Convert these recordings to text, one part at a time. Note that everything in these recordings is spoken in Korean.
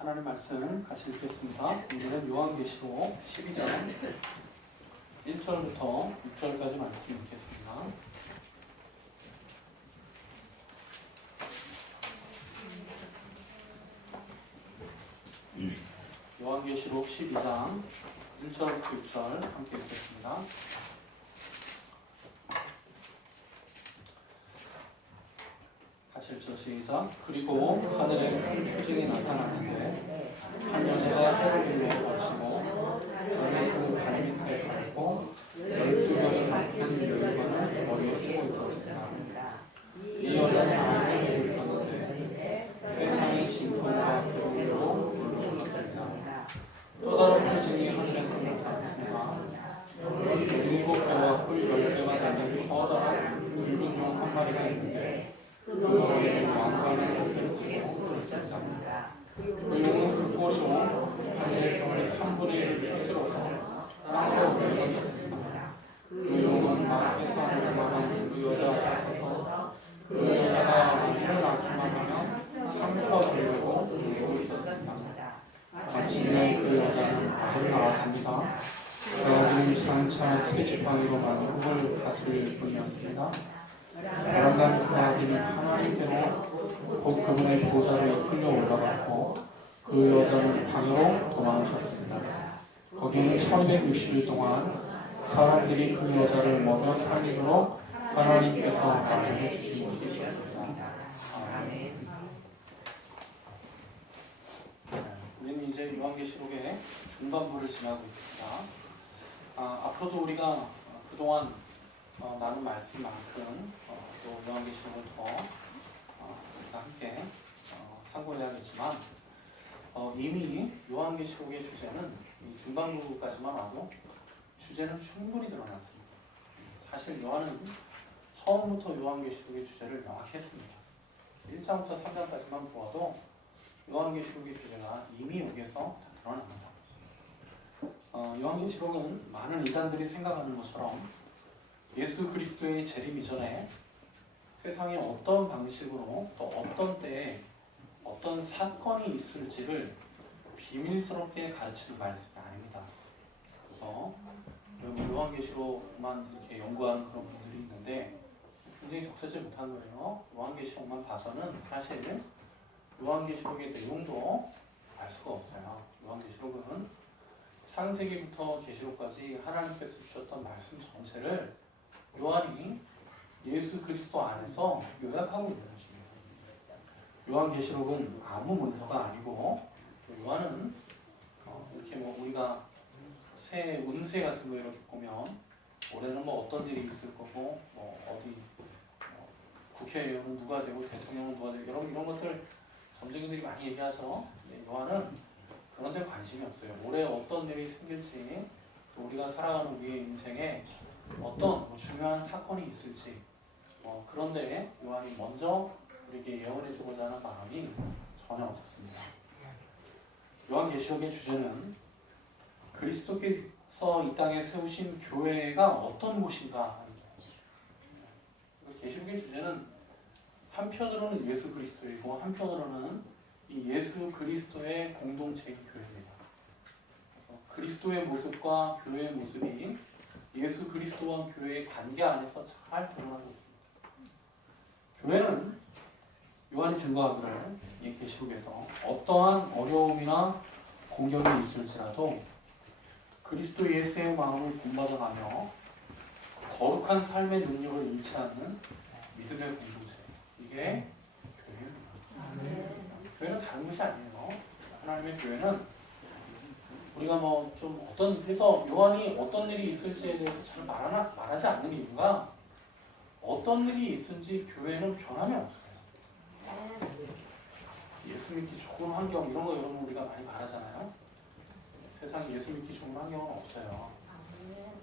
하나님 말씀 같이 읽겠습니다. 오늘은 요한계시록 12장 1절부터 6절까지 말씀 읽겠습니다. 요한계시록 12장 1절부터 6절 함께 읽겠습니다. 같이 읽죠. 시작. 그리고 하늘에 큰 표징이 나타났는데 한 여자가 해를 들며 걸치고 별의 그 발밑에 걸고 12명이 막힌 열관을 머리에 쓰고 있었습니다. 이 여자는 아무도 들고 있었는데 세상의 진통과 괴로움으로 물고 있었습니다. 또 다른 표징이 하늘에서 나타났습니다. 7배와 뿔 10개가 달린 커다란 붉은 용 한 마리가 있는데 그 머리에는 왕관을 이렇게 쓰고 있었습니다. 그 용은 그 꼬리로 하늘의 별의 3분의 1을 휩쓸어서 땅으로 내던졌습니다. 그 용은 막 해산을 말하는 그 여자 앞에 서서 그 여자가 아기를 낳기만 하면 삼켜주려고 물고 있었습니다. 마침내 그 여자는 아들을 낳았습니다. 그 아들은 장차 새 지팡이로 만국을 다스릴 뿐이었습니다. 바람간 그 아기는 하나님께로 곧 그분의 보좌로 이끌려 올라갔고 그 여자는 방으로 도망쳤습니다. 거기는 1260일 동안 사람들이 그 여자를 먹여 살리도록 하나님께서 마련해 주신 곳이 있었습니다. 우리는 이제 요한계시록의 중반부를 지나고 있습니다. 앞으로도 우리가 그동안 나눈 말씀만큼 또 요한계시록을 더 우리가 함께 상고해야겠지만 이미 요한계시록의 주제는 이 중반부까지만 와도 주제는 충분히 드러났습니다. 사실 요한은 처음부터 요한계시록의 주제를 명확히 했습니다. 1장부터 3장까지만 보아도 요한계시록의 주제가 이미 여기서 다 드러납니다. 요한계시록은 많은 이단들이 생각하는 것처럼 예수 그리스도의 재림 이전에 세상에 어떤 방식으로 또 어떤 때에 어떤 사건이 있을지를 비밀스럽게 가르치는 말씀이 아닙니다. 그래서 여기 요한계시록만 이렇게 연구하는 그런 분들이 있는데 굉장히 적절치 못한 거예요. 요한계시록만 봐서는 사실 요한계시록의 내용도 알 수가 없어요. 요한계시록은 창세기부터 계시록까지 하나님께서 주셨던 말씀 전체를 요한이 예수 그리스도 안에서 요약하고 있는 것입니다. 요한계시록은 아무 문서가 아니고 요한은 이렇게 우리가 새 운세 같은 거 이렇게 보면 올해는 어떤 일이 있을 거고 어디 국회의원은 누가 되고 대통령은 누가 되고 이런 것들 점쟁이들이 많이 얘기하죠. 요한은 그런 데 관심이 없어요. 올해 어떤 일이 생길지 또 우리가 살아가는 우리의 인생에 어떤 중요한 사건이 있을지 그런데 요한이 먼저 우리에게 예언해 주고자 하는 마음이 전혀 없었습니다. 요한계시록의 주제는 그리스도께서 이 땅에 세우신 교회가 어떤 곳인가. 계시록의 주제는 한편으로는 예수 그리스도이고 한편으로는 이 예수 그리스도의 공동체인 교회입니다. 그래서 그리스도의 모습과 교회의 모습이 예수 그리스도와 교회의 관계 안에서 잘 드러나고 있습니다. 교회는 요한이 증거하기를 이 계시록에서 어떠한 어려움이나 공경이 있을지라도 그리스도 예수의 마음을 본받아가며 거룩한 삶의 능력을 잃지 않는 믿음의 공동체, 이게 교회입니다. 교회는 다른 것이 아니에요. 하나님의 교회는 우리가 좀 그래서 요한이 어떤 일이 있을지에 대해서 잘 말하지 않는 이유가 어떤 일이 있은지 교회는 변함이 없어요. 예수 믿기 좋은 환경 이런 거 여러분 우리가 많이 말하잖아요. 세상에 예수 믿기 좋은 환경은 없어요.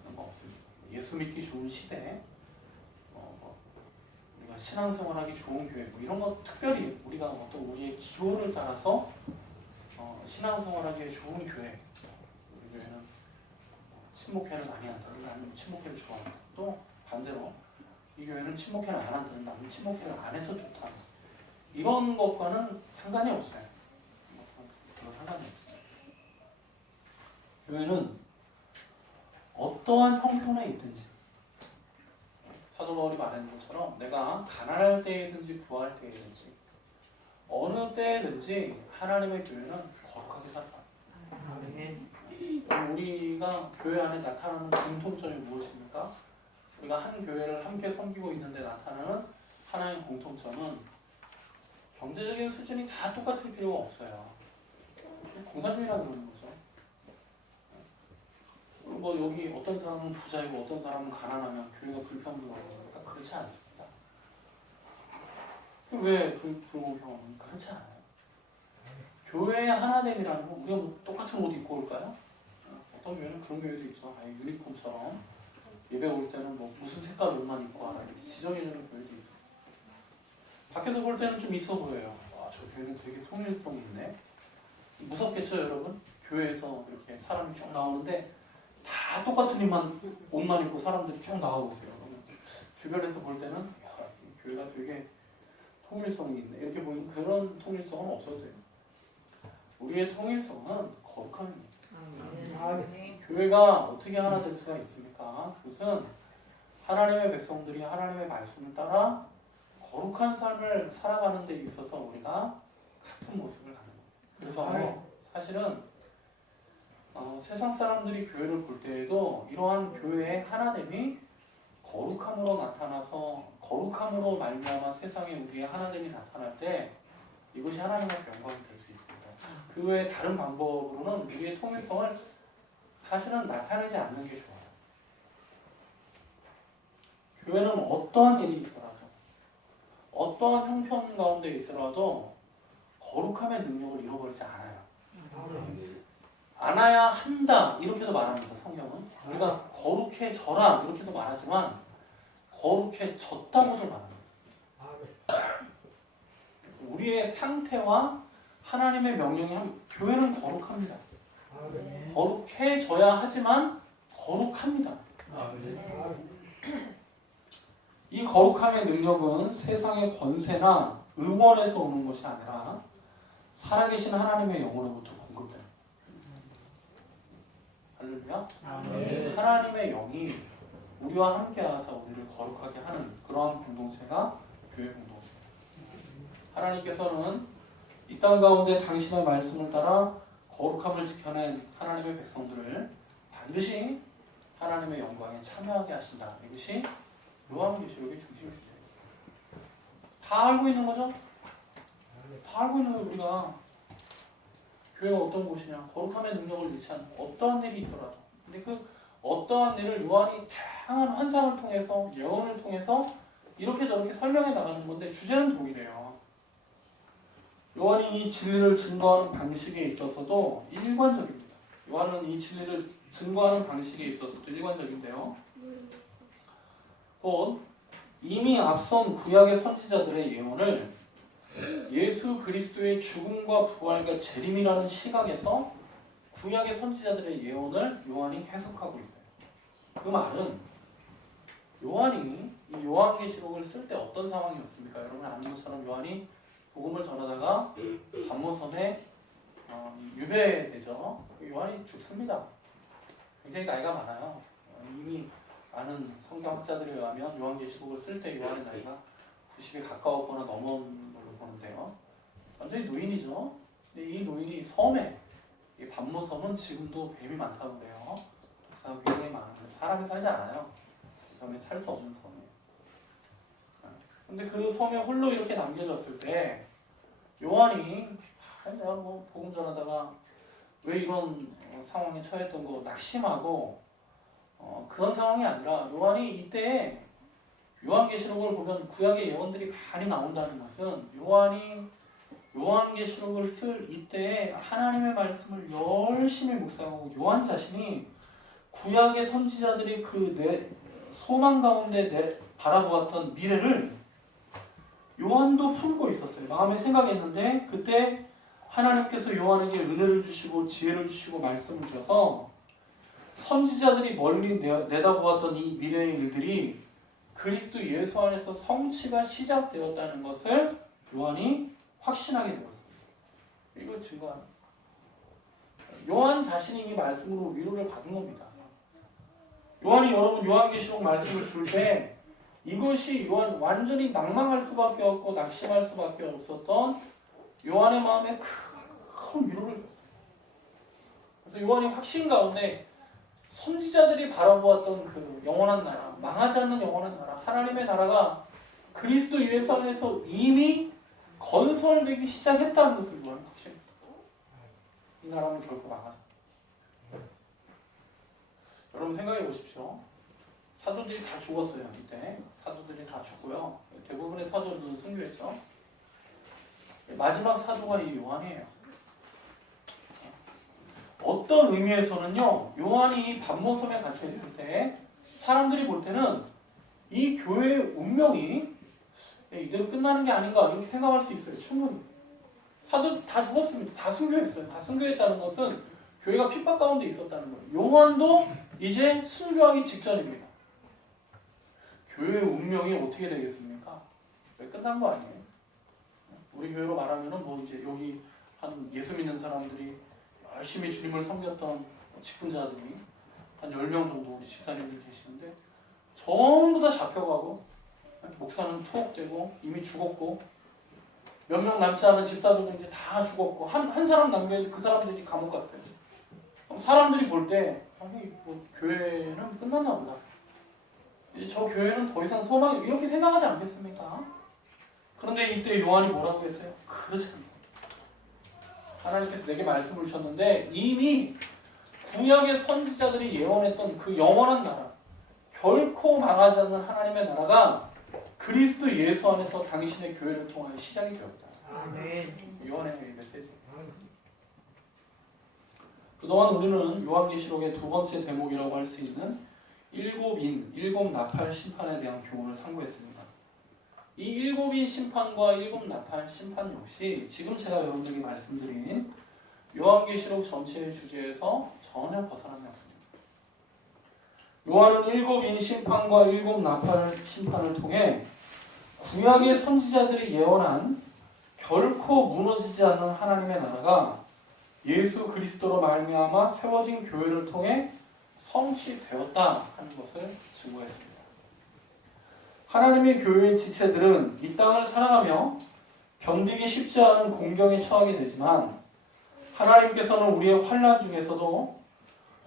그런 거 없습니다. 예수 믿기 좋은 시대, 우리가 신앙생활하기 좋은 교회 이런 거 특별히 우리가 어떤 우리의 기호를 따라서 신앙생활하기에 좋은 교회. 우리 교회는 친목회를 많이 한다. 나는 친목회를 좋아한다. 또 반대로 이 교회는 친목회를 안 한다는 나는 친목회를 안 해서 좋다. 이런 것과는 상관이 없어요. 하나님이었습니다. 교회는 어떠한 형편에 있든지 사도 바울이 말하는 것처럼 내가 가난할 때이든지 부할 때이든지 어느 때든지 하나님의 교회는 거룩하게 살아가요. 우리가 교회 안에 나타나는 공통점이 무엇입니까? 우리가 한 교회를 함께 섬기고 있는데 나타나는 하나의 공통점은 경제적인 수준이 다 똑같을 필요가 없어요. 공산주의라 그러는 거죠. 뭐 여기 어떤 사람은 부자이고 어떤 사람은 가난하면 교회가 불평등하고 그렇지 않습니다. 왜 불공평은 그렇지 않아요. 교회의 하나됨이라는 거 우리가 뭐 똑같은 옷 입고 올까요? 어떤 교회는 그런 교회도 있죠. 유니폼처럼 예배 올 때는 뭐 무슨 색깔 옷만 입고 와라 이렇게 지정해주는 교회도 있어요. 밖에서 볼 때는 좀 있어 보여요. 와, 저 교회는 되게 통일성이 있네. 무섭겠죠, 여러분? 교회에서 이렇게 사람이 쭉 나오는데 다 똑같은 옷만 입고 사람들이 쭉 나가고 있어요. 주변에서 볼 때는 야, 이 교회가 되게 통일성이 있네. 이렇게 보이는 그런 통일성은 없어도 돼요. 우리의 통일성은 거룩함입니다. 교회가 어떻게 하나 될 수가 있습니까? 그것은 하나님의 백성들이 하나님의 말씀을 따라 거룩한 삶을 살아가는 데 있어서 우리가 같은 모습을 갖는 거예요. 그래서 사실은 세상 사람들이 교회를 볼 때에도 이러한 교회의 하나됨이 거룩함으로 나타나서 거룩함으로 말미암아 세상에 우리의 하나됨이 나타날 때 이것이 하나님 앞에 영광이 될 수 있습니다. 그 외에 다른 방법으로는 우리의 통일성을 사실은 나타내지 않는 게 좋아요. 교회는 어떠한 일이 있더라도 어떠한 형편 가운데 있더라도 거룩함의 능력을 잃어버리지 않아요. 안아야 한다 이렇게도 말합니다. 성경은 우리가 거룩해져라 이렇게도 말하지만 거룩해졌다고도 말합니다. 그래서 우리의 상태와 하나님의 명령이 교회는 거룩합니다. 거룩해져야 하지만 거룩합니다. 이 거룩함의 능력은 세상의 권세나 의원에서 오는 것이 아니라 살아계신 하나님의 영으로부터 공급돼요. 할렐루야. 하나님의 영이 우리와 함께하사 우리를 거룩하게 하는 그러한 공동체가 교회 공동체입니다. 하나님께서는 이 땅 가운데 당신의 말씀을 따라 거룩함을 지켜낸 하나님의 백성들을 반드시 하나님의 영광에 참여하게 하신다. 이것이 요한계시록의 중심 주제예요. 다 알고 있는 거죠? 다 알고 있는 거예요. 우리가 교회가 어떤 곳이냐, 거룩함의 능력을 잃지 않는 어떠한 일이 있더라도. 근데 그 어떠한 일을 요한이 다양한 환상을 통해서 예언을 통해서 이렇게 저렇게 설명해 나가는 건데 주제는 동일해요. 요한이 이 진리를 증거하는 방식에 있어서도 일관적입니다. 요한은 이 진리를 증거하는 방식에 있어서도 일관적인데요. 곧 이미 앞선 구약의 선지자들의 예언을 예수 그리스도의 죽음과 부활과 재림이라는 시각에서 구약의 선지자들의 예언을 요한이 해석하고 있어요. 그 말은 요한이 이 요한계시록을 쓸 때 어떤 상황이었습니까? 여러분 아는 것처럼 요한이 복음을 전하다가 반모섬에 유배되죠. 요한이 죽습니다. 굉장히 나이가 많아요. 이미 아는 성경학자들에 의하면 요한계시록을 쓸 때 요한의 나이가 90에 가까웠거나 넘은 걸로 보는데요. 완전히 노인이죠. 근데 이 노인이 섬에, 이 반모섬은 지금도 뱀이 많다고 그래요. 독사가 굉장히 많은데 사람이 살지 않아요. 이 섬에 살 수 없는 섬이에요. 근데 그 섬에 홀로 이렇게 남겨졌을 때 요한이 내가 뭐 복음 전하다가 왜 이런 상황에 처했던 거 낙심하고 그런 상황이 아니라 요한이 이때 요한계시록을 보면 구약의 예언들이 많이 나온다는 것은 요한이 요한계시록을 쓸 이때에 하나님의 말씀을 열심히 묵상하고 요한 자신이 구약의 선지자들이 그 소망 가운데 바라보았던 미래를 요한도 품고 있었어요. 마음에 생각했는데 그때 하나님께서 요한에게 은혜를 주시고 지혜를 주시고 말씀을 주셔서 선지자들이 멀리 내다보았던 이 미래의 일들이 그리스도 예수 안에서 성취가 시작되었다는 것을 요한이 확신하게 되었습니다. 이걸 증거하는. 요한 자신이 이 말씀으로 위로를 받은 겁니다. 요한이 여러분 요한계시록 말씀을 줄 때 이것이 요한 완전히 낭망할 수밖에 없고 낙심할 수밖에 없었던 요한의 마음에 큰 위로를 줬어요. 그래서 요한이 확신 가운데 선지자들이 바라보았던 그 영원한 나라, 망하지 않는 영원한 나라, 하나님의 나라가 그리스도 예수 안에서 이미 건설되기 시작했다는 것을 요한이 확신했어요. 이 나라는 결코 망하지 않는다. 여러분 생각해 보십시오. 사도들이 다 죽었어요. 이때 사도들이 다 죽고요. 대부분의 사도들은 순교했죠. 마지막 사도가 이 요한이에요. 어떤 의미에서는요, 요한이 반모섬에 갇혀 있을 때 사람들이 볼 때는 이 교회의 운명이 이대로 끝나는 게 아닌가 이렇게 생각할 수 있어요. 충분히. 사도 다 죽었습니다. 다 순교했어요. 다 순교했다는 것은 교회가 핍박 가운데 있었다는 거예요. 요한도 이제 순교하기 직전입니다. 교회의 운명이 어떻게 되겠습니까? 왜 끝난 거 아니에요? 우리 교회로 말하면은 뭐 이제 여기 한 예수 믿는 사람들이 열심히 주님을 섬겼던 직분자들이 한 10명 정도 우리 집사님들 계시는데 전부 다 잡혀가고 목사는 투옥되고 이미 죽었고 몇 명 남지 않은 집사들도 이제 다 죽었고 한 사람 남겨있는데 그 사람들이 이제 감옥 갔어요. 그럼 사람들이 볼 때 아니 뭐 교회는 끝났나 보다. 이제 저 교회는 더 이상 소망이 이렇게 생각하지 않겠습니까? 그런데 이때 요한이 뭐라고 했어요? 그렇지 않습니다. 하나님께서 내게 말씀을 주셨는데 이미 구약의 선지자들이 예언했던 그 영원한 나라, 결코 망하지 않는 하나님의 나라가 그리스도 예수 안에서 당신의 교회를 통하여 시작이 되었다. 아멘. 요한의 메시지. 그동안 우리는 요한계시록의 두 번째 대목이라고 할 수 있는 일곱 나팔 심판에 대한 교훈을 상고했습니다. 이 일곱인 심판과 일곱 나팔 심판 역시 지금 제가 여러분들에게 말씀드린 요한계시록 전체의 주제에서 전혀 벗어나지 않습니다. 요한은 일곱인 심판과 일곱 나팔 심판을 통해 구약의 선지자들이 예언한 결코 무너지지 않는 하나님의 나라가 예수 그리스도로 말미암아 세워진 교회를 통해 성취되었다 하는 것을 증거했습니다. 하나님의 교회의 지체들은 이 땅을 살아가며 견디기 쉽지 않은 공경에 처하게 되지만 하나님께서는 우리의 환난 중에서도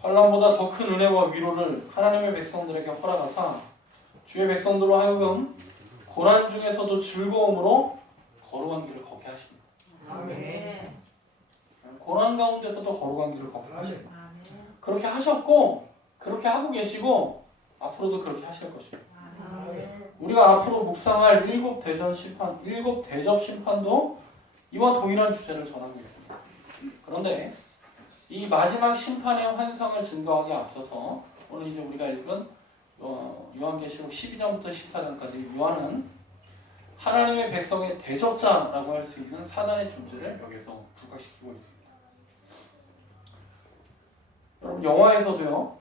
환난보다 더 큰 은혜와 위로를 하나님의 백성들에게 허락하사 주의 백성들로 하여금 고난 중에서도 즐거움으로 거룩한 길을 걷게 하십니다. 아멘. 고난 가운데서도 거룩한 길을 걷게 하십니다. 그렇게 하셨고 그렇게 하고 계시고 앞으로도 그렇게 하실 것입니다. 우리가 앞으로 묵상할 일곱 대접 심판도 이와 동일한 주제를 전하고 있습니다. 그런데 이 마지막 심판의 환상을 증거하기 앞서서 오늘 이제 우리가 읽은 요한계시록 12장부터 14장까지 요한은 하나님의 백성의 대적자라고 할 수 있는 사단의 존재를 여기서 부각시키고 있습니다. 여러분 영화에서도요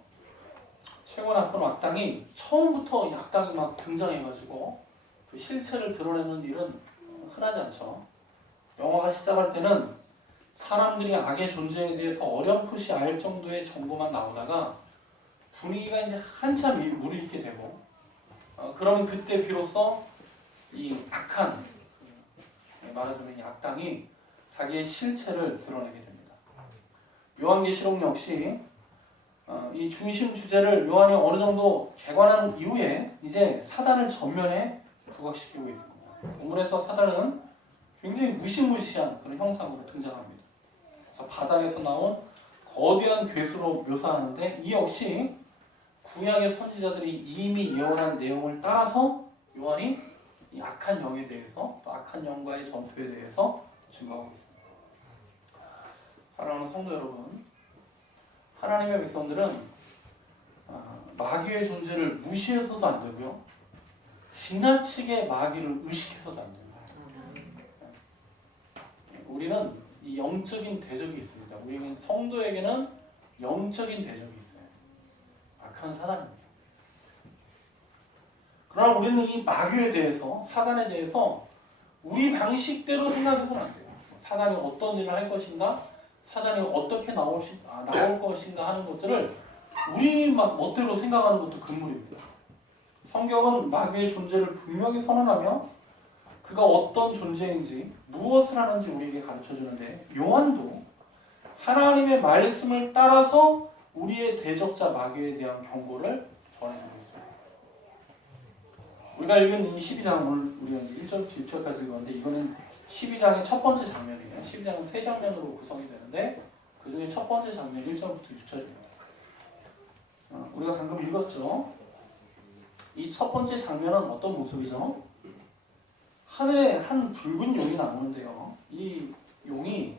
최고 나쁜 악당이 처음부터 악당이 막 등장해가지고 그 실체를 드러내는 일은 흔하지 않죠. 영화가 시작할 때는 사람들이 악의 존재에 대해서 어렴풋이 알 정도의 정보만 나오다가 분위기가 이제 한참 무르익게 되고 그러면 그때 비로소 이 악한 말하자면 이 악당이 자기의 실체를 드러내게 됩니다. 요한계시록 역시 이 중심 주제를 요한이 어느 정도 개관한 이후에 이제 사단을 전면에 부각시키고 있습니다. 본문에서 사단은 굉장히 무시무시한 그런 형상으로 등장합니다. 그래서 바닥에서 나온 거대한 괴수로 묘사하는데 이 역시 구약의 선지자들이 이미 예언한 내용을 따라서 요한이 이 악한 영에 대해서 또 악한 영과의 전투에 대해서 증거하고 있습니다. 사랑하는 성도 여러분, 하나님의 백성들은 마귀의 존재를 무시해서도 안 되고요, 지나치게 마귀를 의식해서도 안 됩니다. 우리는 이 영적인 대적이 있습니다. 우리 성도에게는 영적인 대적이 있어요. 악한 사단입니다. 그러나 우리는 이 마귀에 대해서, 사단에 대해서 우리 방식대로 생각해서는 안 돼요. 사단이 어떤 일을 할 것인가, 사단이 어떻게 나올 것인가 하는 것들을 우리 멋대로 생각하는 것도 금물입니다. 성경은 마귀의 존재를 분명히 선언하며 그가 어떤 존재인지 무엇을 하는지 우리에게 가르쳐주는데, 요한도 하나님의 말씀을 따라서 우리의 대적자 마귀에 대한 경고를 전해주고 있어요. 우리가 읽은 이 12장, 오늘 우리가 1절부터 6절까지 읽었는데 이거는 12장의 첫 번째 장면이에요. 12장은 세 장면으로 구성이 되는데 그 중에 첫 번째 장면 1절부터 6절입니다. 우리가 방금 읽었죠. 이 첫 번째 장면은 어떤 모습이죠? 하늘에 한 붉은 용이 나오는데요. 이 용이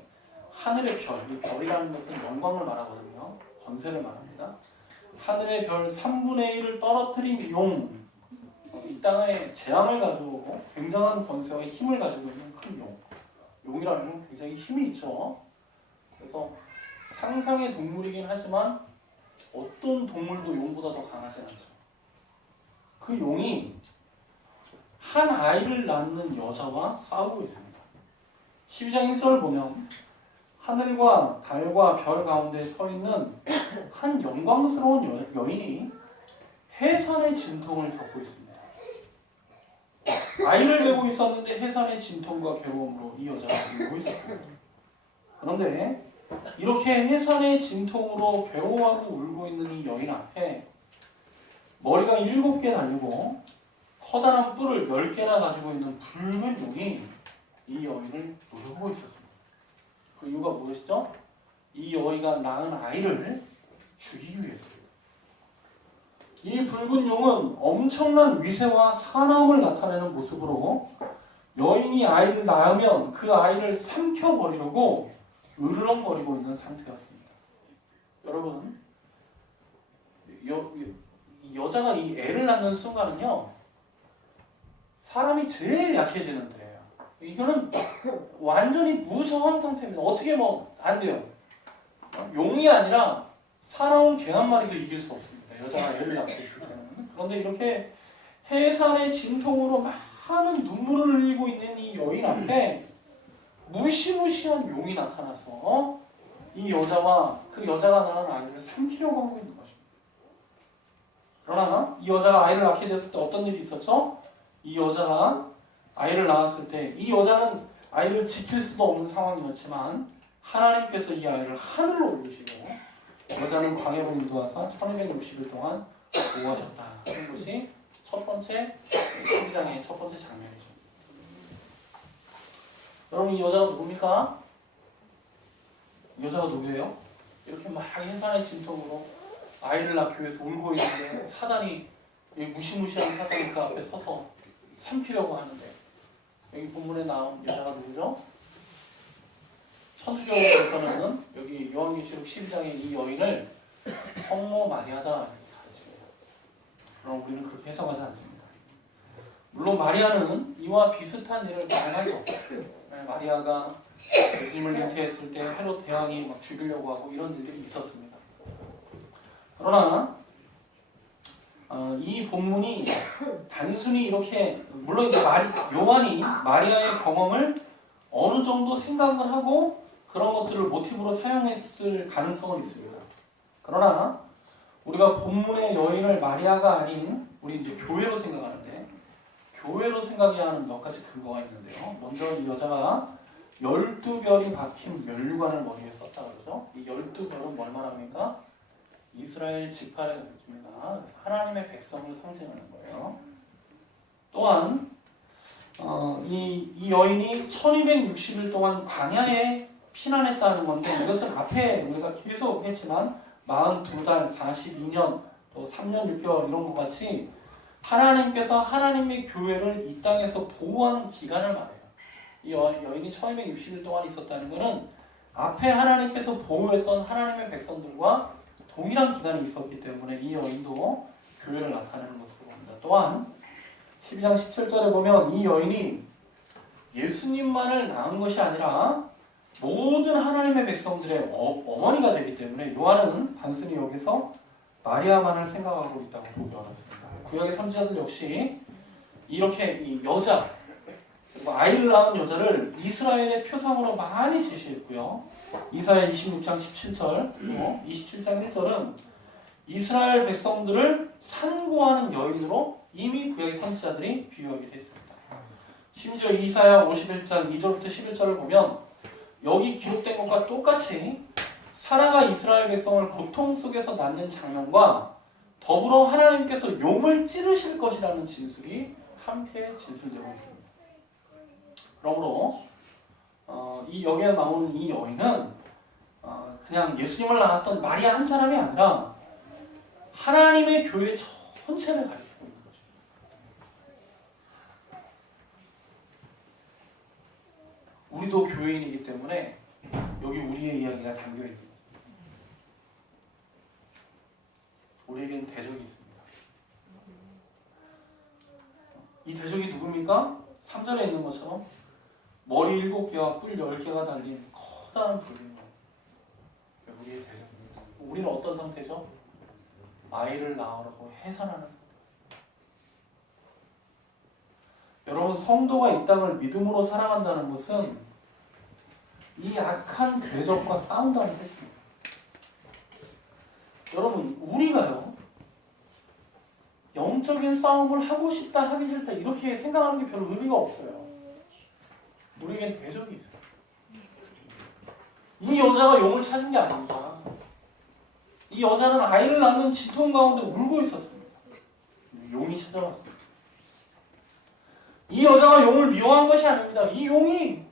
하늘의 별, 이 별이라는 것은 영광을 말하거든요. 권세를 말합니다. 하늘의 별 3분의 1을 떨어뜨린 용, 이 땅에 재앙을 가져오고 굉장한 권세와 힘을 가지고 있는 큰 용. 용이라는 건 굉장히 힘이 있죠. 그래서 상상의 동물이긴 하지만 어떤 동물도 용보다 더 강하지 않죠. 그 용이 한 아이를 낳는 여자와 싸우고 있습니다. 12장 1절을 보면 하늘과 달과 별 가운데 서 있는 한 영광스러운 여인이 해산의 진통을 겪고 있습니다. 아이를 베고 있었는데 해산의 진통과 괴로움으로 이 여자가 울고 있었습니다. 그런데 이렇게 해산의 진통으로 괴로워하고 울고 있는 이 여인 앞에 머리가 7개 달리고 커다란 뿔을 10개나 가지고 있는 붉은 용이 이 여인을 노려보고 있었습니다. 그 이유가 무엇이죠? 이 여인가 낳은 아이를 죽이기 위해서요. 이 붉은 용은 엄청난 위세와 사나움을 나타내는 모습으로 여인이 아이를 낳으면 그 아이를 삼켜버리려고 으르렁거리고 있는 상태였습니다. 여러분, 여자가 이 애를 낳는 순간은요, 사람이 제일 약해지는 때예요. 이거는 완전히 무저항 상태입니다. 어떻게 안 돼요. 용이 아니라 사나운 개 한 마리도 이길 수 없습니다. 여자가 애를 낳고 있을 때는. 그런데 이렇게 해산의 진통으로 많은 눈물을 흘리고 있는 이 여인 앞에 무시무시한 용이 나타나서 이 여자와 그 여자가 낳은 아이를 삼키려고 하고 있는 것입니다. 그러나 이 여자가 아이를 낳게 됐을 때 어떤 일이 있었죠? 이 여자가 아이를 낳았을 때 이 여자는 아이를 지킬 수도 없는 상황이었지만 하나님께서 이 아이를 하늘로 올리시고 여자는 광야로 인도하사 1260일 동안 보호하셨다 하는 것이 첫 번째 12장의 첫 번째 장면이죠. 여러분, 이 여자가 누굽니까? 이 여자가 누구예요? 이렇게 막 해산의 진통으로 아이를 낳기 위해서 울고 있는데 사단이, 무시무시한 사단이 그 앞에 서서 삼키려고 하는데, 여기 본문에 나온 여자가 누구죠? 천주교에서는 여기 요한계시록 12장의 이 여인을 성모 마리아다 이렇게 가르칩니다. 그럼 우리는 그렇게 해석하지 않습니다. 물론 마리아는 이와 비슷한 일을 당하죠. 마리아가 예수님을 잉태했을 때 헤롯 대왕이 막 죽이려고 하고 이런 일들이 있었습니다. 그러나 이 본문이 단순히 이렇게, 물론 이제 요한이 마리아의 경험을 어느 정도 생각을 하고 그런 것들을 모티브로 사용했을 가능성은 있습니다. 그러나 우리가 본문의 여인을 마리아가 아닌 우리 이제 교회로 생각하는데, 교회로 생각해야 하는 몇 가지 근거가 있는데요. 먼저 이 여자가 12별이 박힌 면류관을 머리에 썼다 그러죠. 이 12별은 뭘 말합니까? 이스라엘 지파를 가리킵니다. 그래서 하나님의 백성을 상징하는 거예요. 또한 이 여인이 1260일 동안 광야에 피난했다는 건데, 이것은 앞에 우리가 계속 했지만 42달, 42년, 또 3년 6개월 이런 것 같이 하나님께서 하나님의 교회를 이 땅에서 보호하는 기간을 말해요. 이 여인이 1260일 동안 있었다는 것은 앞에 하나님께서 보호했던 하나님의 백성들과 동일한 기간이 있었기 때문에 이 여인도 교회를 나타내는 것으로 봅니다. 또한 12장 17절에 보면 이 여인이 예수님만을 낳은 것이 아니라 모든 하나님의 백성들의 어머니가 되기 때문에 요한은 단순히 여기서 마리아만을 생각하고 있다고 보기 어렵습니다. 구약의 선지자들 역시 이렇게 이 여자, 그리고 아이를 낳은 여자를 이스라엘의 표상으로 많이 제시했고요. 이사야 26장 17절, 27장 1절은 이스라엘 백성들을 산고하는 여인으로 이미 구약의 선지자들이 비유하기도 했습니다. 심지어 이사야 51장 2절부터 11절을 보면 여기 기록된 것과 똑같이 사라가 이스라엘 백성을 고통 속에서 낳는 장면과 더불어 하나님께서 용을 찌르실 것이라는 진술이 함께 진술되고 있습니다. 그러므로 이 여기에 나오는 이 여인은 그냥 예수님을 낳았던 마리아 한 사람이 아니라 하나님의 교회 전체를 가리키고 있는 거죠. 우리도 교회인이기 때문에 여기 우리의 이야기가 담겨 있는 거죠. 우리에게는 대적이 있습니다. 이 대적이 누굽니까? 3절에 있는 것처럼 머리 7개와 뿔 10개가 달린 커다란 불인 거예요. 우리의 대적입니다. 우리는 어떤 상태죠? 아이를 낳으라고 해산하는 상태. 여러분, 성도가 이 땅을 믿음으로 살아간다는 것은 이 악한 궤적과 싸운다는 뜻입니다. 여러분, 우리가요 영적인 싸움을 하고 싶다 하기 싫다 이렇게 생각하는 게 별로 의미가 없어요. 우리에겐 대적이 있어요. 이 여자가 용을 찾은 게 아닙니다. 이 여자는 아이를 낳는 진통 가운데 울고 있었습니다. 용이 찾아왔습니다. 이 여자가 용을 미워한 것이 아닙니다. 이 용이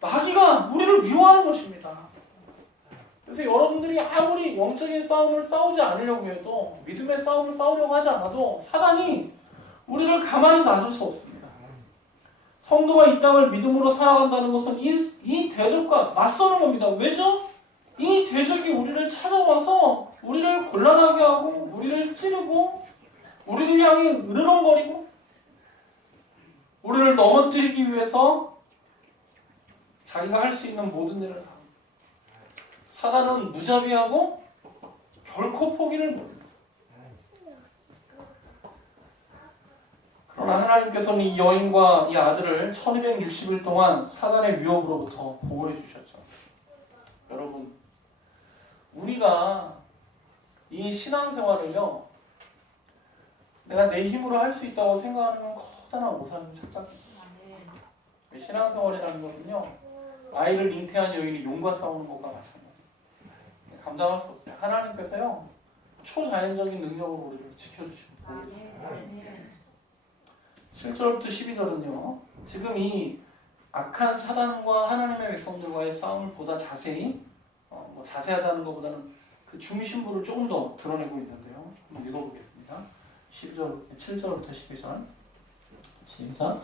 마귀가 우리를 미워하는 것입니다. 그래서 여러분들이 아무리 영적인 싸움을 싸우지 않으려고 해도 믿음의 싸움을 싸우려고 하지 않아도 사단이 우리를 가만히 놔둘 수 없습니다. 성도가 이 땅을 믿음으로 살아간다는 것은 이 대적과 맞서는 겁니다. 왜죠? 이 대적이 우리를 찾아와서 우리를 곤란하게 하고 우리를 찌르고 우리를 향해 으르렁거리고 우리를 넘어뜨리기 위해서 자기가 할 수 있는 모든 일을 합니다. 사단은 무자비하고 결코 포기를 못합니다. 그러나 하나님께서는 이 여인과 이 아들을 1260일 동안 사단의 위협으로부터 보호해 주셨죠. 여러분, 우리가 이 신앙생활을요 내가 내 힘으로 할 수 있다고 생각하는 건 커다란 오산인 착각입니다. 신앙생활이라는 것은요 아이를 잉태한 여인이 용과 싸우는 것과 마찬가지예요. 감당할 수 없어요. 하나님께서요 초자연적인 능력으로 우리를 지켜주시고 보호해주시고 7절부터 12절은요 지금 이 악한 사단과 하나님의 백성들과의 싸움을 보다 자세히 자세하다는 것보다는 그 중심부를 조금 더 드러내고 있는데요. 한번 읽어보겠습니다. 7절부터 12절 시작.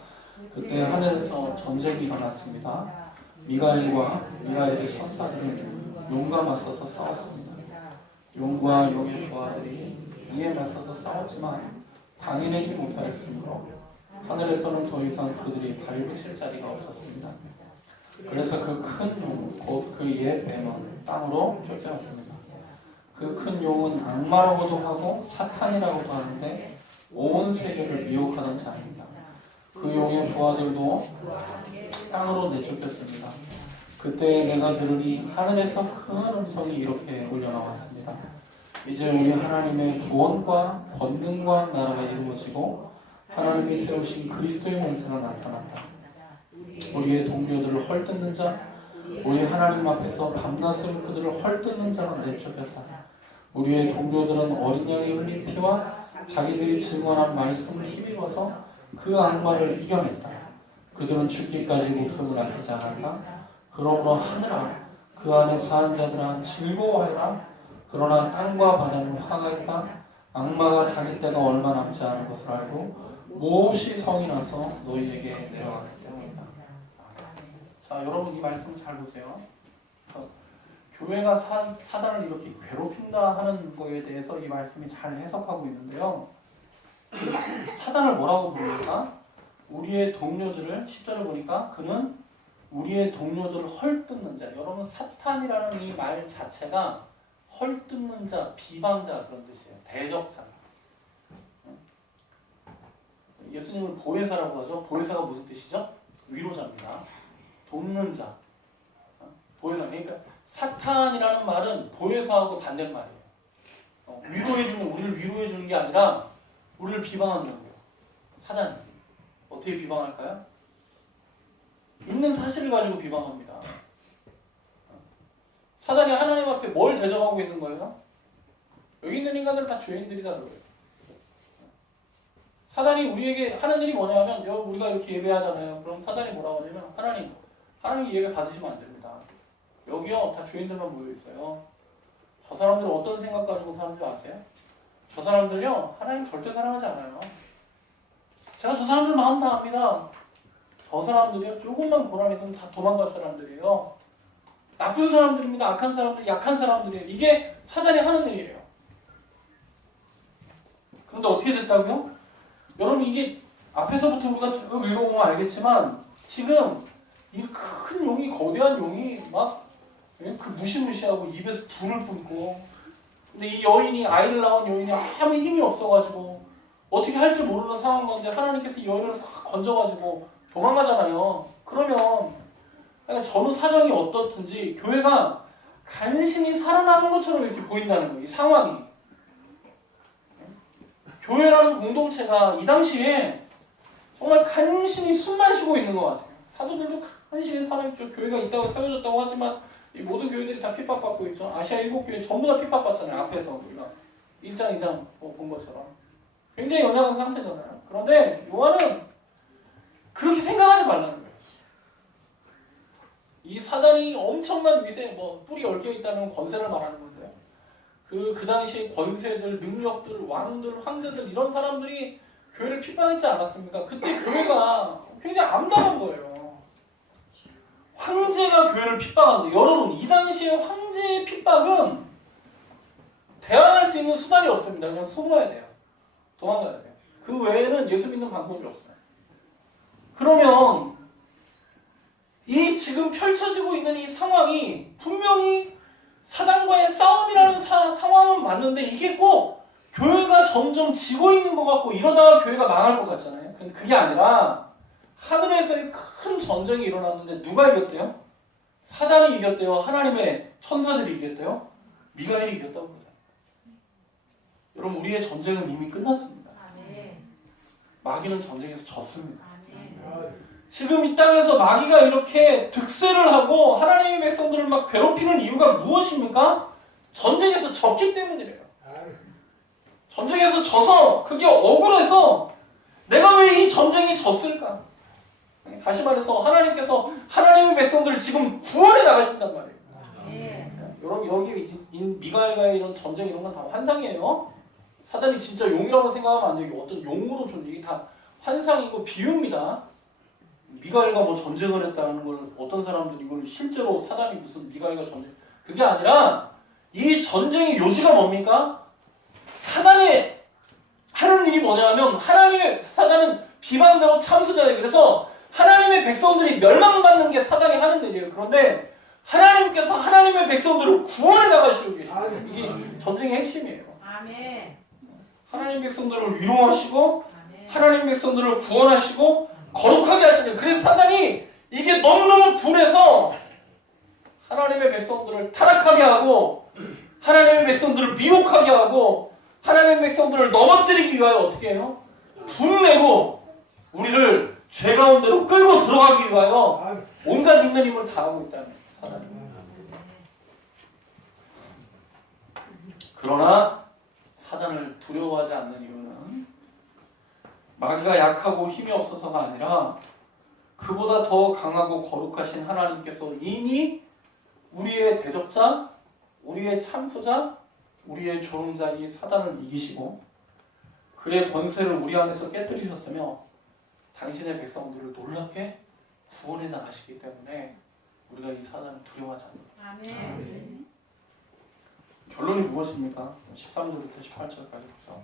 그때 하늘에서 전쟁이 일어났습니다. 미가엘과 미가엘의 천사들은 용과 맞서서 싸웠습니다. 용과 용의 부하들이 이에 맞서서 싸웠지만 당해내지 못하였으므로 하늘에서는 더 이상 그들이 발붙일 자리가 없었습니다. 그래서 그 큰 용, 곧 그 옛 뱀은 땅으로 쫓겨났습니다. 그 큰 용은 악마라고도 하고 사탄이라고도 하는데 온 세계를 미혹하던 자입니다. 그 용의 부하들도 땅으로 내쫓겼습니다. 그때 내가 들으니 하늘에서 큰 음성이 이렇게 울려나왔습니다. 이제 우리 하나님의 구원과 권능과 나라가 이루어지고 하나님이 세우신 그리스도의 권세가 나타났다. 우리의 동료들을 헐뜯는 자, 우리 하나님 앞에서 밤낮으로 그들을 헐뜯는 자가 내쫓겼다. 우리의 동료들은 어린 양의 흘린 피와 자기들이 증언한 말씀을 힘입어서 그 악마를 이겨냈다. 그들은 죽기까지 목숨을 아끼지 않았다. 그러므로 하늘아, 그 안에 사는 자들아 즐거워해라. 그러나 땅과 바다는 화가 있다. 악마가 자기 때가 얼마 남지 않은 것을 알고 몹시 성이 나서 너희에게 내려가기 때문이다. 자, 여러분 이 말씀 잘 보세요. 교회가 사단을 이렇게 괴롭힌다 하는 거에 대해서 이 말씀이 잘 해석하고 있는데요. 사단을 뭐라고 부릅니까? 우리의 동료들을 10절에 보니까 그는 우리의 동료들을 헐뜯는 자. 여러분 사탄이라는 이 말 자체가 헐뜯는 자, 비방자 그런 뜻이에요. 대적자. 예수님은 보혜사라고 하죠. 보혜사가 무슨 뜻이죠? 위로자입니다. 돕는 자. 보혜사. 그러니까 사탄이라는 말은 보혜사하고 반대말이에요. 위로해주는, 우리를 위로해주는 게 아니라 우리를 비방한다고요. 사단이. 어떻게 비방할까요? 있는 사실을 가지고 비방합니다. 사단이 하나님 앞에 뭘 대적하고 있는 거예요? 여기 있는 인간들 다 죄인들이다 그래요. 사단이 우리에게 하는 일이 뭐냐면, 우리가 이렇게 예배하잖아요. 그럼 사단이 뭐라고 하냐면, 하나님 예배 받으시면 안 됩니다. 여기요 다 죄인들만 모여 있어요. 저 사람들은 어떤 생각 가지고 사는 줄 아세요? 저 사람들요 하나님 절대 사랑하지 않아요. 제가 저 사람들 마음 다 압니다. 저 사람들이요 조금만 고난이 있으면 다 도망갈 사람들이에요. 나쁜 사람들입니다. 악한 사람들, 약한 사람들이에요. 이게 사단이 하는 일이에요. 그런데 어떻게 됐다고요? 여러분 이게 앞에서부터 우리가 쭉 읽어보면 알겠지만 지금 이 큰 용이, 거대한 용이 막 그 무시무시하고 입에서 불을 뿜고, 근데 이 여인이, 아이를 낳은 여인이 아무 힘이 없어가지고 어떻게 할 줄 모르는 상황 가운데 하나님께서 이 여인을 확 건져가지고 도망가잖아요. 그러면 전후 사정이 어떻든지 교회가 간신히 살아남은 것처럼 이렇게 보인다는 거예요. 이 상황이. 교회라는 공동체가 이 당시에 정말 간신히 숨만 쉬고 있는 것 같아요. 사도들도 간신히 살아있죠. 교회가 있다고 세워졌다고 하지만 이 모든 교회들이 다 핍박받고 있죠. 아시아 7교회 전부 다 핍박받잖아요. 앞에서 우리가 1장, 2장 본 것처럼. 굉장히 연약한 상태잖아요. 그런데 요한은 그렇게 생각하지 말라는 거예요. 이 사단이 엄청난 위세, 뿔이 10개 있다는 권세를 말하는 건데요. 그 당시에 권세들, 능력들, 왕들, 황제들 이런 사람들이 교회를 핍박했지 않았습니까? 그때 교회가 굉장히 암담한 거예요. 황제가 교회를 핍박한다. 여러분 이 당시에 황제의 핍박은 대항할 수 있는 수단이 없습니다. 그냥 숨어야 돼요. 도망가야 돼요. 그 외에는 예수 믿는 방법이 없어요. 그러면 이 지금 펼쳐지고 있는 이 상황이 분명히 사단과의 싸움이라는 상황은 맞는데 이게 꼭 교회가 점점 지고 있는 것 같고 이러다가 교회가 망할 것 같잖아요. 근데 그게 아니라 하늘에서의 큰 전쟁이 일어났는데 누가 이겼대요? 사단이 이겼대요? 하나님의 천사들이 이겼대요? 미가엘이 이겼다고 그러죠. 여러분 우리의 전쟁은 이미 끝났습니다. 마귀는 전쟁에서 졌습니다. 지금 이 땅에서 마귀가 이렇게 득세를 하고 하나님의 백성들을 막 괴롭히는 이유가 무엇입니까? 전쟁에서 졌기 때문이래요. 전쟁에서 져서 그게 억울해서 내가 왜 이 전쟁에 졌을까? 다시 말해서 하나님께서 하나님의 백성들을 지금 구원해 나가신단 말이에요. 여러분 여기 미가엘과의 이런 전쟁 이런 건 다 환상이에요. 사단이 진짜 용이라고 생각하면 안 돼요. 어떤 용으로 존재, 이게 다 환상이고 비유입니다. 미가엘과 뭐 전쟁을 했다는 걸 어떤 사람들이 이걸 실제로 사단이 무슨 미가엘과 전쟁, 그게 아니라 이 전쟁의 요지가 뭡니까? 사단이 하는 일이 뭐냐면 사단은 비방자고 참수자예요. 그래서 하나님의 백성들이 멸망받는 게 사단이 하는 일이에요. 그런데 하나님께서 하나님의 백성들을 구원해 나가시고 계십니다. 이게 전쟁의 핵심이에요. 하나님의 백성들을 위로하시고 하나님의 백성들을 구원하시고 거룩하게 하시는, 그래서 사단이 이게 너무너무 분해서 하나님의 백성들을 타락하게 하고 하나님의 백성들을 미혹하게 하고 하나님의 백성들을 넘어뜨리기 위하여 어떻게 해요? 분내고 우리를 죄 가운데로 끌고 들어가기 위하여 온갖 있는 힘을 다하고 있다는 사단이. 그러나 사단을 두려워하지 않는 이유는 마귀가 약하고 힘이 없어서가 아니라 그보다 더 강하고 거룩하신 하나님께서 이미 우리의 대적자, 우리의 참소자, 우리의 조롱자 이 사단을 이기시고 그의 권세를 우리 안에서 깨뜨리셨으며 당신의 백성들을 놀랍게 구원해 나가시기 때문에 우리가 이 사단을 두려워하지 않는다. 아멘. 결론이 무엇입니까? 13절부터 18절까지 보죠.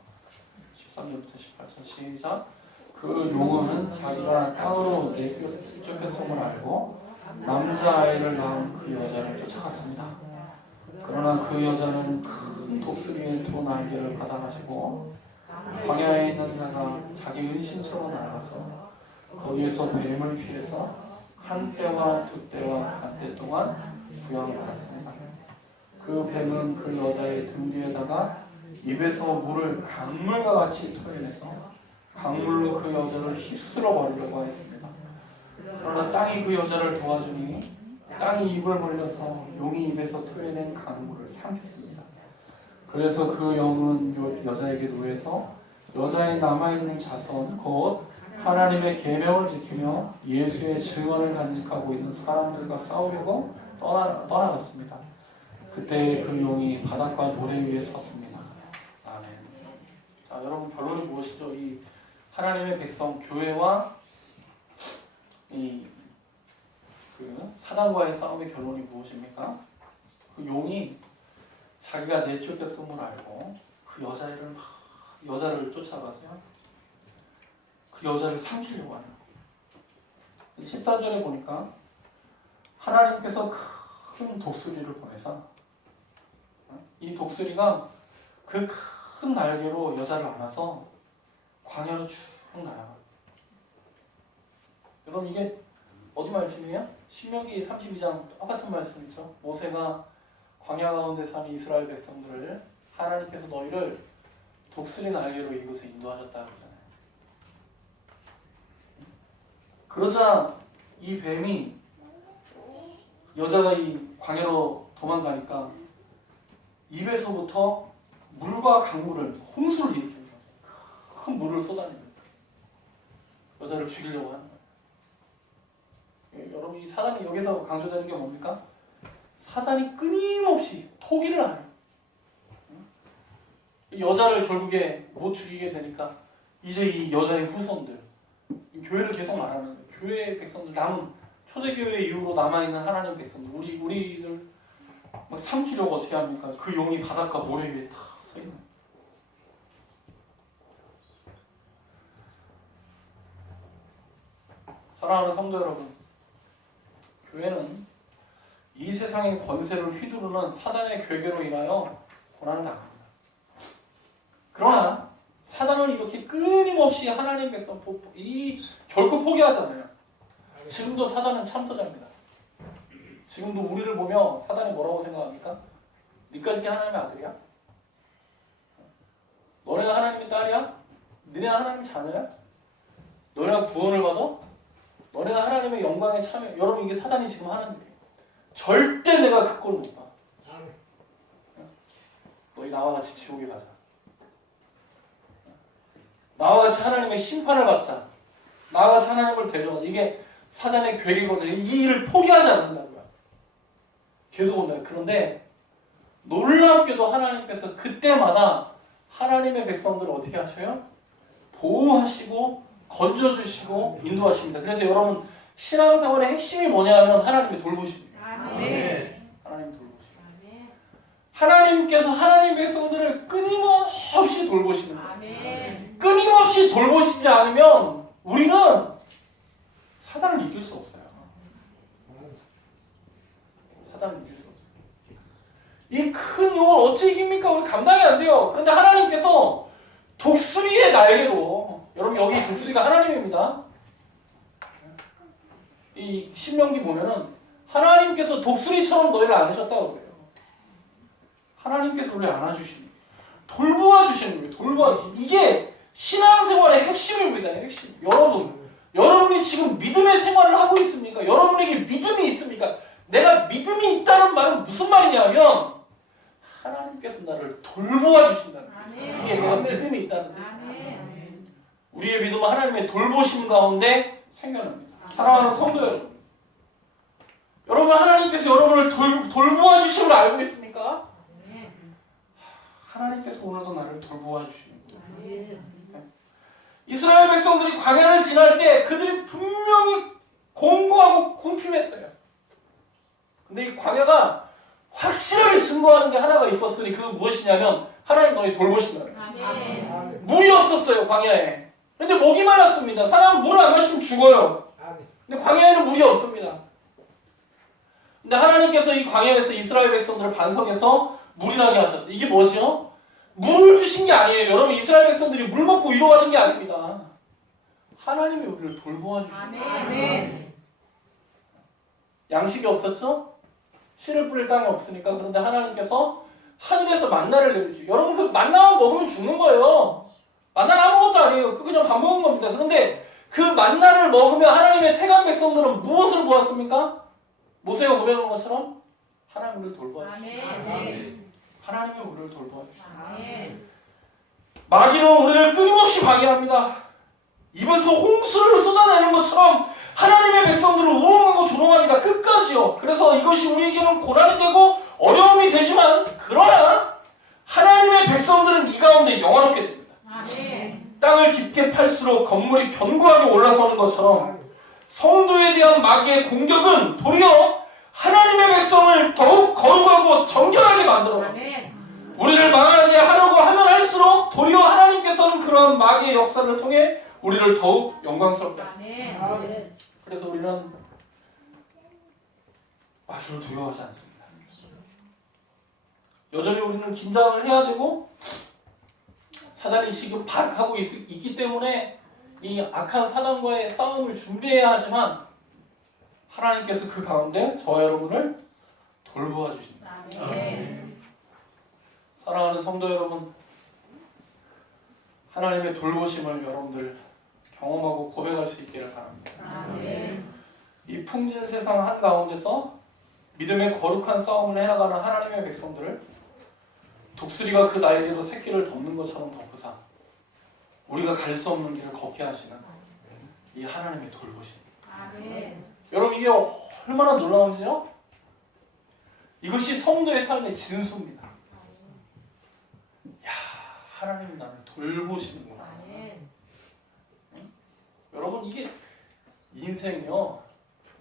13절부터 18절 시작. 그 용은 자기가 땅으로 내쫓겼음을 알고 남자아이를 낳은 그 여자를 쫓아갔습니다. 그러나 그 여자는 큰 독수리의 두 날개를 받아가지고 광야에 있는 자가 자기 은신처로 날아가서 거기에서 뱀을 피해서 한 때와 두 때와 반 때 동안 부양받았습니다. 그 뱀은 그 여자의 등 뒤에다가 입에서 물을 강물과 같이 토해내서 강물로 그 여자를 휩쓸어 버리려고 했습니다. 그러나 땅이 그 여자를 도와주니 땅이 입을 벌려서 용이 입에서 토해낸 강물을 삼켰습니다. 그래서 그 영은 여자에게 노해서 여자의 남아있는 자손 곧 하나님의 계명을 지키며 예수의 증언을 간직하고 있는 사람들과 싸우려고 떠나갔습니다. 그때 그 용이 바닷가 모래 위에 섰습니다. 아멘. 자, 여러분 결론이 무엇이죠? 이 하나님의 백성 교회와 그 사단과의 싸움의 결론이 무엇입니까? 그 용이 자기가 내쫓겼음을 알고 그 여자를 쫓아가서요. 그 여자를 삼키려고 하는 거예요. 14절에 보니까 하나님께서 큰 독수리를 보내서 이 독수리가 그 큰 날개로 여자를 안아서 광야로 쭉 날아가요. 여러분 이게 어디 말씀이에요? 신명기 32장 똑같은 말씀이죠. 모세가 광야 가운데 사는 이스라엘 백성들을 하나님께서 너희를 독수리 날개로 이곳에 인도하셨다고 그러잖아요. 그러자 이 뱀이 여자가 이 광야로 도망가니까 입에서부터 물과 강물을 홍수를 일으키는 거죠. 큰 물을 쏟아내면서 여자를 죽이려고 하는 거예요. 여러분 이 사단이 여기서 강조되는 게 뭡니까? 사단이 끊임없이 포기를 안 해요. 여자를 결국에 못 죽이게 되니까 이제 이 여자의 후손들 교회를 계속 말하는 거예요. 교회의 백성들 남은 초대교회 이후로 남아있는 하나님 백성들 우리를 막 삼키려고 어떻게 합니까? 그 용이 바닷가 모래 위에 다 서 있는 거예요. 사랑하는 성도 여러분, 교회는 이 세상의 권세를 휘두르는 사단의 괴계로 인하여 고난을 당합니다. 그러나 사단은 이렇게 끊임없이 하나님 백성 결코 포기하잖아요. 지금도 사단은 참소자입니다. 지금도 우리를 보며 사단이 뭐라고 생각합니까? 니까짓 게 하나님의 아들이야? 너네가 하나님의 딸이야? 너네가 하나님의 자녀야? 너네가 구원을 받아? 너네가 하나님의 영광에 참여. 여러분 이게 사단이 지금 하는 일이에요. 절대 내가 그 꼴을 못 봐. 너희 나와 같이 지옥에 가자. 나와 같이 하나님의 심판을 받자. 나와 같이 하나님을 대적하자. 이게 사단의 괴계거든요. 이 일을 포기하지 않는다고요. 계속 온다고요. 그런데 놀랍게도 하나님께서 그때마다 하나님의 백성들을 어떻게 하셔요? 보호하시고 건져주시고 인도하십니다. 그래서 여러분 신앙생활의 핵심이 뭐냐면 하나님의 돌보십니다. 하나님 돌보십니다. 하나님께서 하나님 백성들을 끊임없이 돌보시는 거예요. 끊임없이 돌보시지 않으면 우리는 사단을 이길 수 없어요. 사단을 이길 수 없어요. 이 큰 용을 어찌 이깁니까? 우리 감당이 안 돼요. 그런데 하나님께서 독수리의 날개로, 여러분 여기 독수리가 하나님입니다. 이 신명기 보면은 하나님께서 독수리처럼 너희를 안으셨다고 그래요. 하나님께서 우리를 안아주시는, 돌보아주시는 거예요. 돌보아주시는. 이게 신앙생활의 핵심입니다. 핵심. 여러분이 지금 믿음의 생활을 하고 있습니까? 여러분에게 믿음이 있습니까? 내가 믿음이 있다는 말은 무슨 말이냐면 하나님께서 나를 돌보아 주신다는 뜻이에요. 이게 내가 믿음이 있다는 뜻이에요. 우리의 믿음은 하나님의 돌보심 가운데 생겨납니다. 사랑하는 성도 여러분, 여러분 하나님께서 여러분을 돌보아 주시는 걸 알고 있습니까? 하나님께서 오늘도 나를 돌보아 주시는 거예요. 이스라엘 백성들이 광야를 지날 때 그들이 분명히 공고하고 궁핍했어요. 근데 이 광야가 확실하게 증거하는 게 하나가 있었으니 그건 무엇이냐면 하나님 너희 돌보신다는 거예요. 물이 없었어요 광야에. 근데 목이 말랐습니다. 사람은 물을 안 마시면 죽어요. 근데 광야에는 물이 없습니다. 근데 하나님께서 이 광야에서 이스라엘 백성들을 반성해서 물이 나게 하셨어요. 이게 뭐죠? 물을 주신 게 아니에요. 여러분 이스라엘 백성들이 물 먹고 위로받은 게 아닙니다. 하나님이 우리를 돌보아 주신 거예요. 양식이 없었죠? 씨를 뿌릴 땅이 없으니까. 그런데 하나님께서 하늘에서 만나를 내리죠. 여러분 그 만나만 먹으면 죽는 거예요. 만나는 아무것도 아니에요. 그거 그냥 밥 먹은 겁니다. 그런데 그 만나를 먹으며 하나님의 택한 백성들은 무엇을 보았습니까? 모세가 고백한 것처럼 하나님을 돌보아주십니다. 하나님이 우리를 돌보아주십니다. 마귀는 우리를 끊임없이 방해합니다. 입에서 홍수를 쏟아내는 것처럼 하나님의 백성들을 우롱하고 조롱합니다. 끝까지요. 그래서 이것이 우리에게는 고난이 되고 어려움이 되지만 그러나 하나님의 백성들은 이 가운데 영화롭게 됩니다. 땅을 깊게 팔수록 건물이 견고하게 올라서는 것처럼 성도에 대한 마귀의 공격은 도리어 하나님의 백성을 더욱 거룩하고 정결하게 만들어갑니다. 우리를 망하게 하려고 하면 할수록 도리어 하나님께서는 그러한 마귀의 역사를 통해 우리를 더욱 영광스럽게 하십니다. 그래서 우리는 마귀를 두려워하지 않습니다. 여전히 우리는 긴장을 해야 되고 사단이 지금 반하고 있기 때문에 이 악한 사단과의 싸움을 준비해야 하지만 하나님께서 그 가운데 저와 여러분을 돌보아 주십니다. 사랑하는 성도 여러분, 하나님의 돌보심을 여러분들 경험하고 고백할 수 있기를 바랍니다. 이 풍진 세상 한가운데서 믿음의 거룩한 싸움을 해나가는 하나님의 백성들을 독수리가 그 날개로 새끼를 덮는 것처럼 덮으사 우리가 갈 수 없는 길을 걷게 하시는 이 하나님의 돌보심입니다. 여러분 이게 얼마나 놀라운지요? 이것이 성도의 삶의 진수입니다. 야, 하나님이 나를 돌보시는구나. 여러분 이게 인생이요,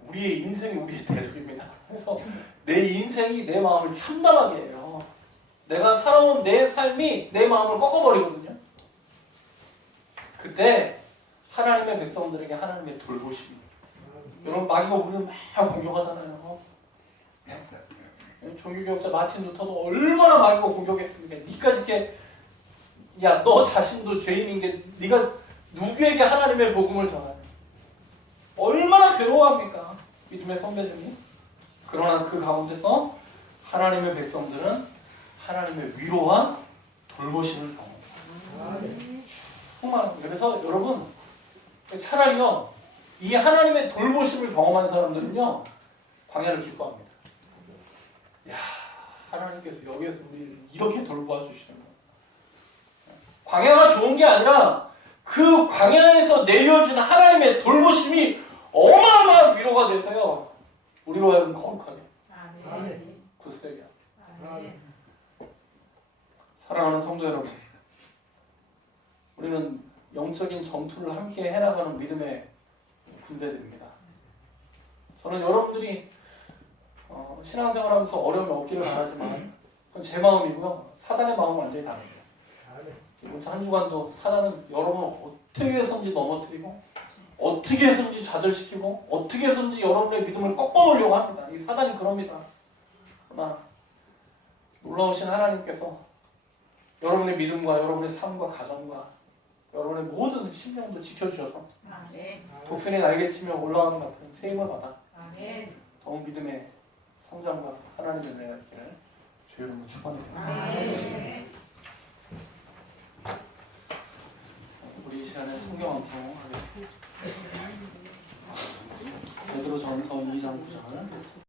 우리의 인생이 우리의 대속입니다. 그래서 내 인생이 내 마음을 참담하게 해요. 내가 살아온 내 삶이 내 마음을 꺾어버리거든요. 그때 하나님의 백성들에게 하나님의 돌보심이, 여러분 마귀가 우리를 막 공격하잖아요. 종교개혁자 마틴 루터도 얼마나 마귀가 공격했습니까? 니까지 이렇게, 야, 너 자신도 죄인인 게 네가 누구에게 하나님의 복음을 전하냐? 얼마나 괴로워합니까? 믿음의 선배들이. 그러나 그 가운데서 하나님의 백성들은 하나님의 위로와 돌보심을 경험합니다. 정말. 그래서 여러분 차라리요, 이 하나님의 돌보심을 경험한 사람들은요 광야를 기뻐합니다. 야, 하나님께서 여기에서 우리를 이렇게 돌보아 주시는 거예요. 광야가 좋은 게 아니라 그 광야에서 내려진 하나님의 돌보심이 어마어마한 위로가 돼서요 우리로 하여금 거룩하게 굳세게. 사랑하는 성도 여러분, 우리는 영적인 전투를 함께 해나가는 믿음의 군대들입니다. 저는 여러분들이 신앙생활하면서 어려움이 없기를 바라지만 그건 제 마음이고요. 사단의 마음은 완전히 다릅니다. 이번 한 주간도 사단은 여러분을 어떻게 해서든지 넘어뜨리고 어떻게 해서든지 좌절시키고 어떻게 해서든지 여러분의 믿음을 꺾어놓으려고 합니다. 이 사단이 그럽니다. 그러나 놀라우신 하나님께서 여러분의 믿음과 여러분의 삶과 가정과 여러분의 모든 심령도 지켜주셔서 독수리 날개치며 올라가는 같은 세임을 받아 더욱 믿음의 성장과 하나님의 은혜가 있기를 주의 이름으로 축원드립니다. 우리 이 시간에 성경 암송 하겠습니다. 베드로전서 2장 9절